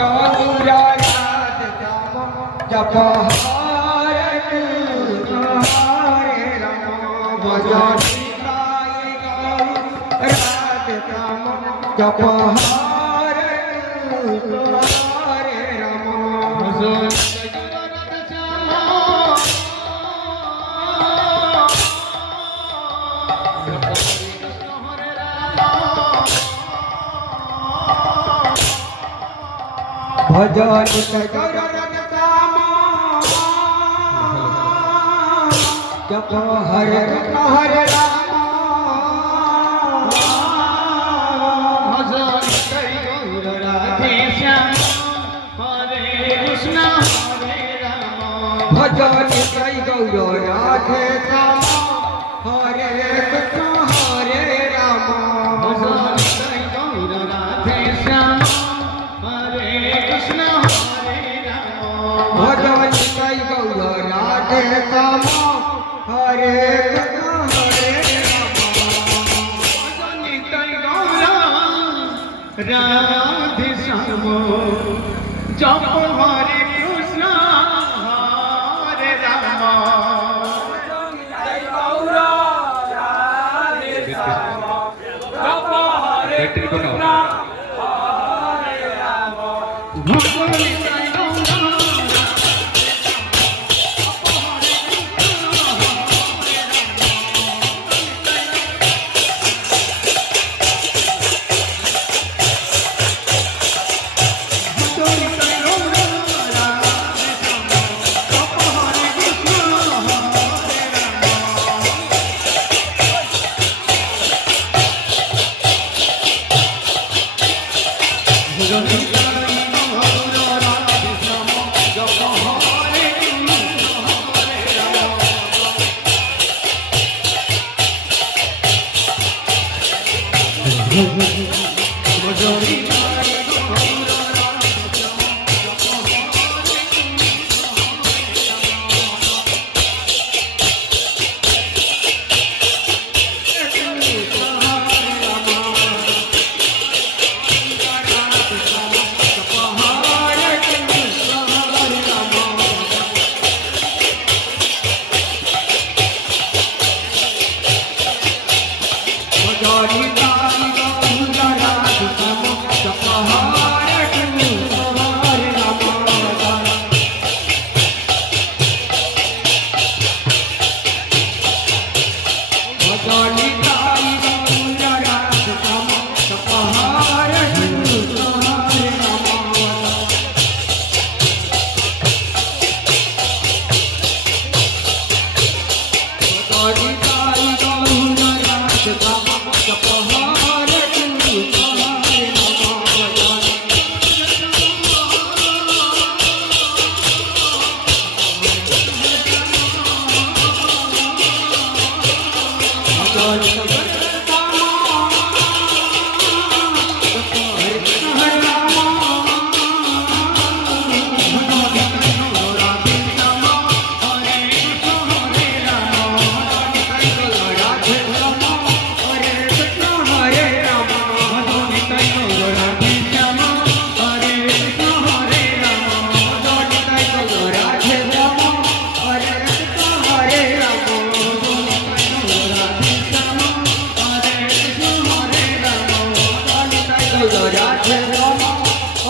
गौरा राधे राम जप हरे कृष्ण हरे राम भज निताय गौरा राधे राम जप हरे कृष्ण हरे राम भजन गौरा राधे राम जप हरे कृष्ण हरे राम भजन गौरा राधे श्याम हरे कृष्ण हरे राम भजन गौरा राधे श्याम हरे कृष्ण हरे राम भजन गौरा राधे श्याम कृष्ण हरे राम भजन गौरा राधे श्याम हरे कृष्ण हरे राम भजन गौरा राधे श्याम जप हरे कृष्ण हरे राम भजन गौरा राधे श्याम जप हरे कृष्ण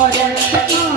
Hare Krishna